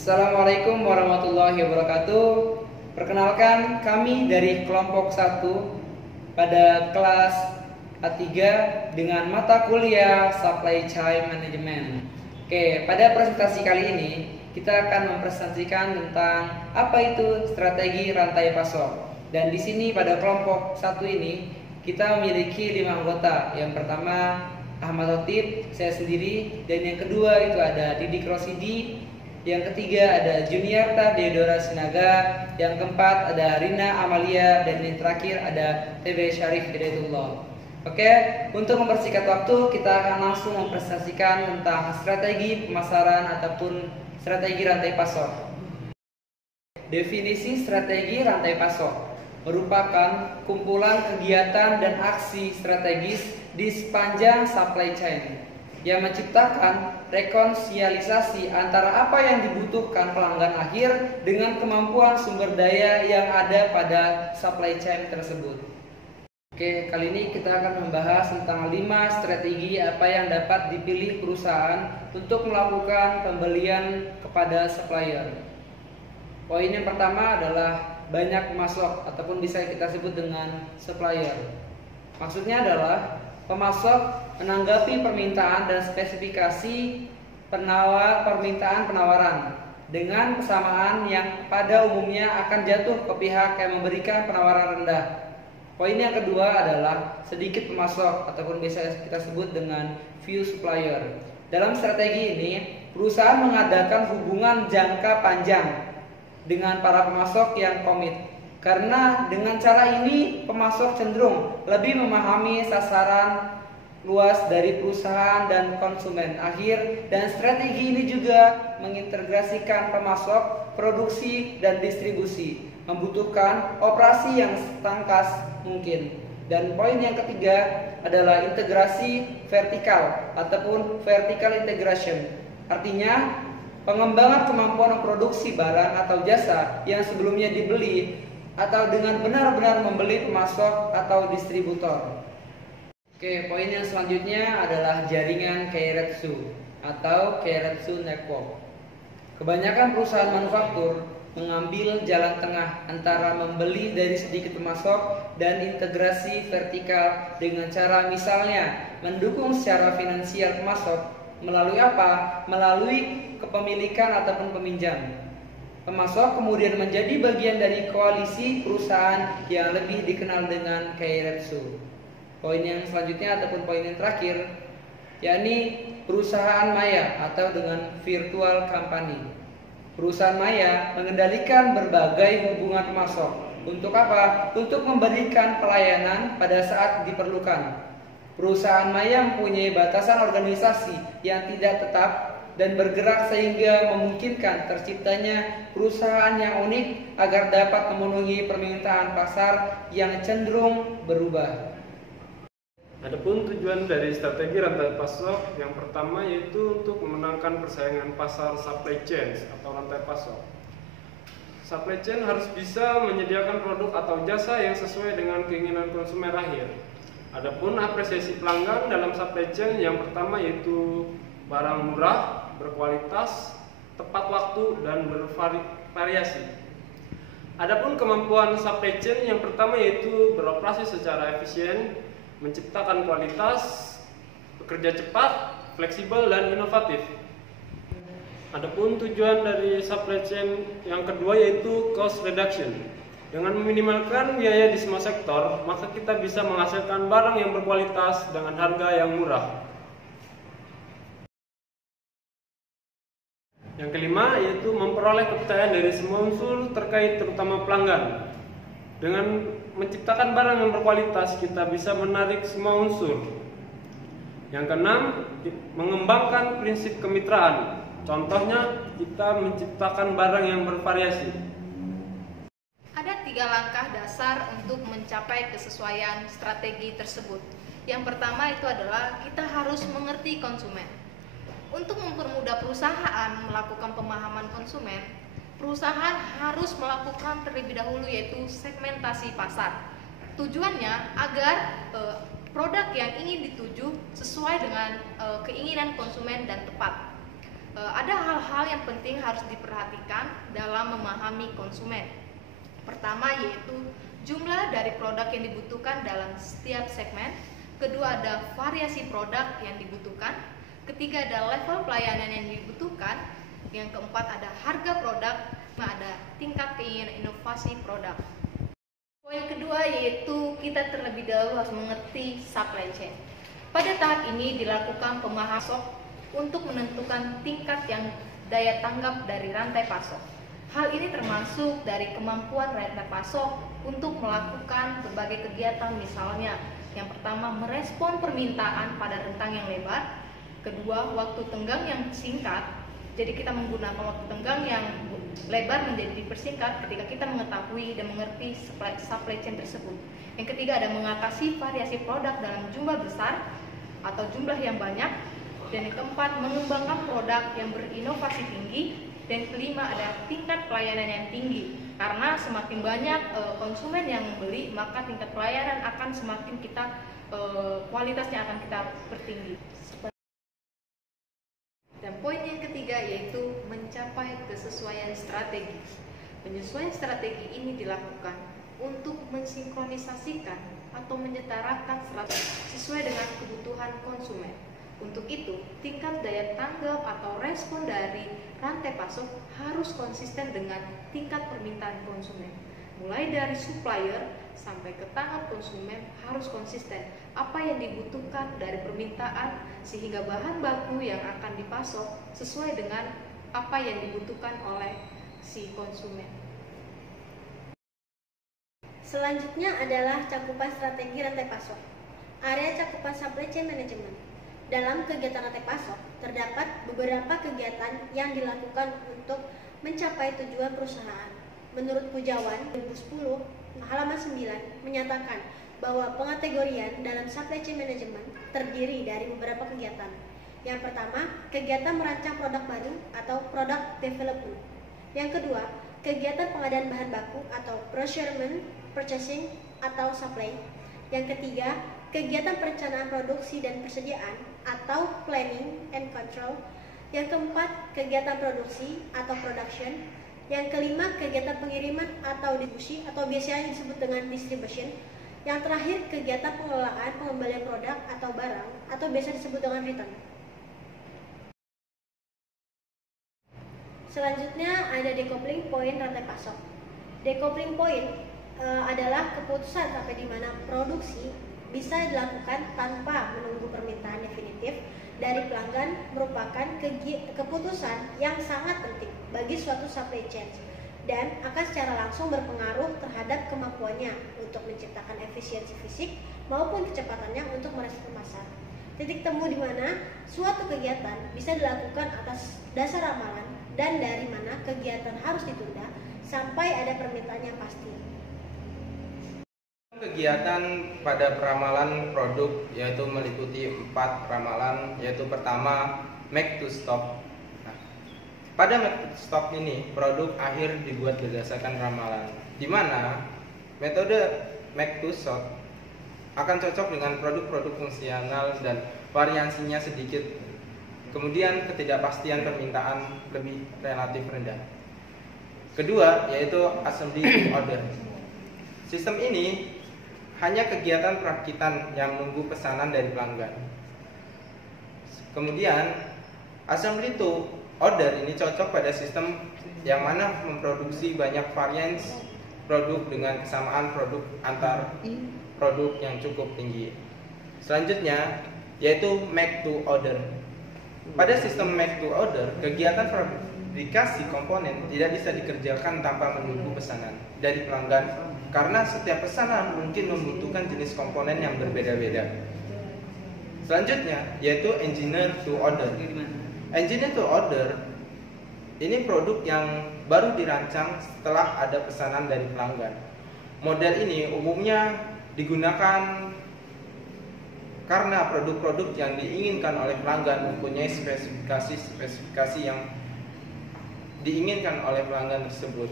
Assalamualaikum warahmatullahi wabarakatuh. Perkenalkan, kami dari kelompok 1 pada kelas A3 dengan mata kuliah Supply Chain Management. Oke, pada presentasi kali ini kita akan mempresentasikan tentang apa itu strategi rantai pasok. Dan di sini pada kelompok 1 ini kita memiliki 5 anggota. Yang pertama Ahmad Lotip, saya sendiri, dan yang kedua itu ada Didik Rosidi, yang ketiga ada Juniarta Deodora Sinaga, yang keempat ada Rina Amalia, dan yang terakhir ada TB Syarif Hidayatullah. Oke, untuk mempersingkat waktu kita akan langsung mempresentasikan tentang strategi pemasaran ataupun strategi rantai pasok. Definisi strategi rantai pasok merupakan kumpulan kegiatan dan aksi strategis di sepanjang supply chain yang menciptakan rekonsiliasi antara apa yang dibutuhkan pelanggan akhir dengan kemampuan sumber daya yang ada pada supply chain tersebut. Oke, kali ini kita akan membahas tentang 5 strategi apa yang dapat dipilih perusahaan untuk melakukan pembelian kepada supplier. Poin yang pertama adalah banyak pemasok ataupun bisa kita sebut dengan supplier. Maksudnya adalah pemasok menanggapi permintaan dan spesifikasi permintaan penawaran dengan kesamaan yang pada umumnya akan jatuh ke pihak yang memberikan penawaran rendah. Poin yang kedua adalah sedikit pemasok ataupun bisa kita sebut dengan few supplier. Dalam strategi ini, perusahaan mengadakan hubungan jangka panjang dengan para pemasok yang komit. Karena dengan cara ini pemasok cenderung lebih memahami sasaran luas dari perusahaan dan konsumen akhir, dan strategi ini juga mengintegrasikan pemasok, produksi, dan distribusi, membutuhkan operasi yang setangkas mungkin. Dan poin yang ketiga adalah integrasi vertikal ataupun vertical integration. Artinya pengembangan kemampuan produksi barang atau jasa yang sebelumnya dibeli atau dengan benar-benar membeli pemasok atau distributor. Oke, poin yang selanjutnya adalah jaringan Keiretsu atau Keiretsu Network. Kebanyakan perusahaan manufaktur mengambil jalan tengah antara membeli dari sedikit pemasok dan integrasi vertikal dengan cara misalnya mendukung secara finansial pemasok melalui apa? Melalui kepemilikan ataupun peminjam. Pemasok kemudian menjadi bagian dari koalisi perusahaan yang lebih dikenal dengan Keiretsu. Poin yang selanjutnya ataupun poin yang terakhir yakni perusahaan maya atau dengan virtual company. Perusahaan maya mengendalikan berbagai hubungan pemasok. Untuk apa? Untuk memberikan pelayanan pada saat diperlukan. Perusahaan maya mempunyai batasan organisasi yang tidak tetap dan bergerak sehingga memungkinkan terciptanya perusahaan yang unik agar dapat memenuhi permintaan pasar yang cenderung berubah. Adapun tujuan dari strategi rantai pasok yang pertama yaitu untuk memenangkan persaingan pasar supply chain atau rantai pasok. Supply chain harus bisa menyediakan produk atau jasa yang sesuai dengan keinginan konsumen akhir. Adapun apresiasi pelanggan dalam supply chain yang pertama yaitu barang murah, berkualitas, tepat waktu, dan bervariasi. Adapun kemampuan supply chain yang pertama yaitu beroperasi secara efisien, menciptakan kualitas, bekerja cepat, fleksibel, dan inovatif. Adapun tujuan dari supply chain yang kedua yaitu cost reduction. Dengan meminimalkan biaya di semua sektor, maka kita bisa menghasilkan barang yang berkualitas dengan harga yang murah. Yang kelima yaitu memperoleh kepercayaan dari semua unsur terkait terutama pelanggan. Dengan menciptakan barang yang berkualitas, kita bisa menarik semua unsur. Yang keenam, mengembangkan prinsip kemitraan. Contohnya, kita menciptakan barang yang bervariasi. Ada 3 langkah dasar untuk mencapai kesesuaian strategi tersebut. Yang pertama itu adalah kita harus mengerti konsumen. Untuk mempermudah perusahaan melakukan pemahaman konsumen, perusahaan harus melakukan terlebih dahulu yaitu segmentasi pasar. Tujuannya agar produk yang ingin dituju sesuai dengan keinginan konsumen dan tepat. Ada hal hal yang penting harus diperhatikan dalam memahami konsumen. Pertama yaitu jumlah dari produk yang dibutuhkan dalam setiap segmen. Kedua ada variasi produk yang dibutuhkan. Ketiga ada level pelayanan yang dibutuhkan. Yang keempat ada harga produk. Ada tingkat keinginan inovasi produk. Poin kedua yaitu kita terlebih dahulu harus mengerti supply chain. Pada tahap ini dilakukan pemahaman pasok untuk menentukan tingkat yang daya tanggap dari rantai pasok. Hal ini termasuk dari kemampuan rantai pasok untuk melakukan berbagai kegiatan, misalnya yang pertama merespon permintaan pada rentang yang lebar. Kedua, waktu tenggang yang singkat. Jadi kita menggunakan waktu tenggang yang lebar menjadi dipersingkat ketika kita mengetahui dan mengerti supply chain tersebut. Yang ketiga ada mengatasi variasi produk dalam jumlah besar atau jumlah yang banyak. Dan yang keempat mengembangkan produk yang berinovasi tinggi. Dan kelima ada tingkat pelayanan yang tinggi. Karena semakin banyak konsumen yang membeli, maka tingkat pelayanan akan semakin kualitasnya akan kita pertinggi. Dan poin yang ketiga yaitu mencapai kesesuaian strategi. Penyesuaian strategi ini dilakukan untuk mensinkronisasikan atau menyetarakan strategi sesuai dengan kebutuhan konsumen. Untuk itu, tingkat daya tanggap atau respon dari rantai pasok harus konsisten dengan tingkat permintaan konsumen. Mulai dari supplier sampai ke tangan konsumen harus konsisten apa yang dibutuhkan dari permintaan sehingga bahan baku yang akan dipasok sesuai dengan apa yang dibutuhkan oleh si konsumen. Selanjutnya adalah cakupan strategi rantai pasok. Area cakupan supply chain management. Dalam kegiatan rantai pasok, terdapat beberapa kegiatan yang dilakukan untuk mencapai tujuan perusahaan. Menurut Pujawan 2010, halaman 9 menyatakan bahwa pengategorian dalam supply chain management terdiri dari beberapa kegiatan. Yang pertama, kegiatan merancang produk baru atau product development. Yang kedua, kegiatan pengadaan bahan baku atau procurement, purchasing atau supply. Yang ketiga, kegiatan perencanaan produksi dan persediaan atau planning and control. Yang keempat, kegiatan produksi atau production. Yang kelima, kegiatan pengiriman atau distribusi atau biasanya disebut dengan distribution. Yang terakhir, kegiatan pengelolaan pengembalian produk atau barang atau biasa disebut dengan return. Selanjutnya ada decoupling point rantai pasok. Decoupling point adalah keputusan sampai di mana produksi bisa dilakukan tanpa menunggu permintaan definitif dari pelanggan, merupakan keputusan yang sangat penting bagi suatu supply chain dan akan secara langsung berpengaruh terhadap kemampuannya untuk menciptakan efisiensi fisik maupun kecepatannya untuk merespon pasar. Titik temu di mana suatu kegiatan bisa dilakukan atas dasar ramalan dan dari mana kegiatan harus ditunda sampai ada permintaan yang pasti. Kegiatan pada peramalan produk yaitu meliputi 4 ramalan, yaitu pertama make to stock. Nah, pada make to stock ini produk akhir dibuat berdasarkan ramalan, di mana metode make to stock akan cocok dengan produk-produk fungsional dan variasinya sedikit. Kemudian ketidakpastian permintaan lebih relatif rendah. Kedua yaitu assembly order. Sistem ini hanya kegiatan perakitan yang menunggu pesanan dari pelanggan. Kemudian assembly to order ini cocok pada sistem yang mana memproduksi banyak varian produk dengan kesamaan produk antar produk yang cukup tinggi. Selanjutnya yaitu make to order. Pada sistem make to order, kegiatan fabrikasi komponen tidak bisa dikerjakan tanpa menunggu pesanan dari pelanggan karena setiap pesanan mungkin membutuhkan jenis komponen yang berbeda-beda. Selanjutnya yaitu engineer to order. Engineer to order ini produk yang baru dirancang setelah ada pesanan dari pelanggan. Model ini umumnya digunakan karena produk-produk yang diinginkan oleh pelanggan mempunyai spesifikasi yang diinginkan oleh pelanggan tersebut.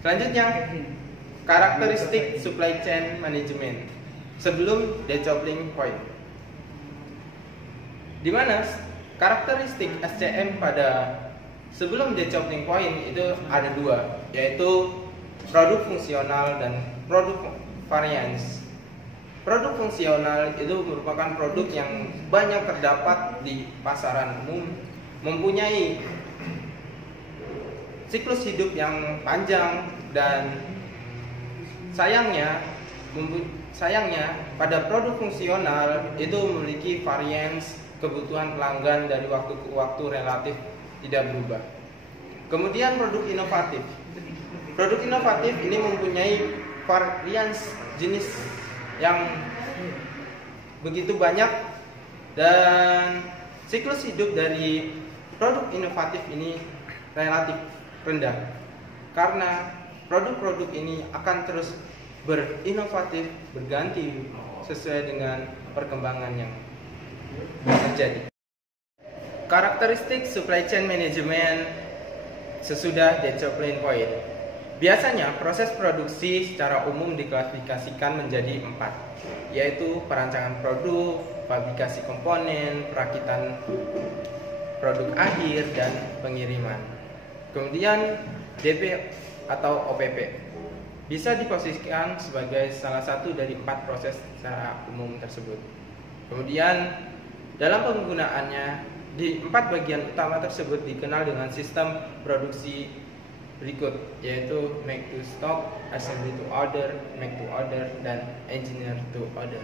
Selanjutnya, karakteristik supply chain management sebelum decoupling point, di mana Karakteristik SCM pada sebelum decoupling point itu ada dua, yaitu produk fungsional dan produk variance. Produk fungsional itu merupakan produk yang banyak terdapat di pasaran umum, mempunyai siklus hidup yang panjang, dan sayangnya pada produk fungsional itu memiliki variance kebutuhan pelanggan dari waktu ke waktu relatif tidak berubah. Kemudian produk inovatif. Produk inovatif ini mempunyai varians jenis yang begitu banyak, dan siklus hidup dari produk inovatif ini relatif rendah, karena produk-produk ini akan terus berinovatif, berganti sesuai dengan perkembangan yang terjadi. Karakteristik supply chain management sesudah decoupling point. Biasanya proses produksi secara umum diklasifikasikan menjadi 4, yaitu perancangan produk, fabrikasi komponen, perakitan produk akhir, dan pengiriman. Kemudian DP atau OPP bisa diposisikan sebagai salah satu dari 4 proses secara umum tersebut. Kemudian dalam penggunaannya di 4 bagian utama tersebut dikenal dengan sistem produksi berikut, yaitu make to stock, assembly to order, make to order, dan engineer to order.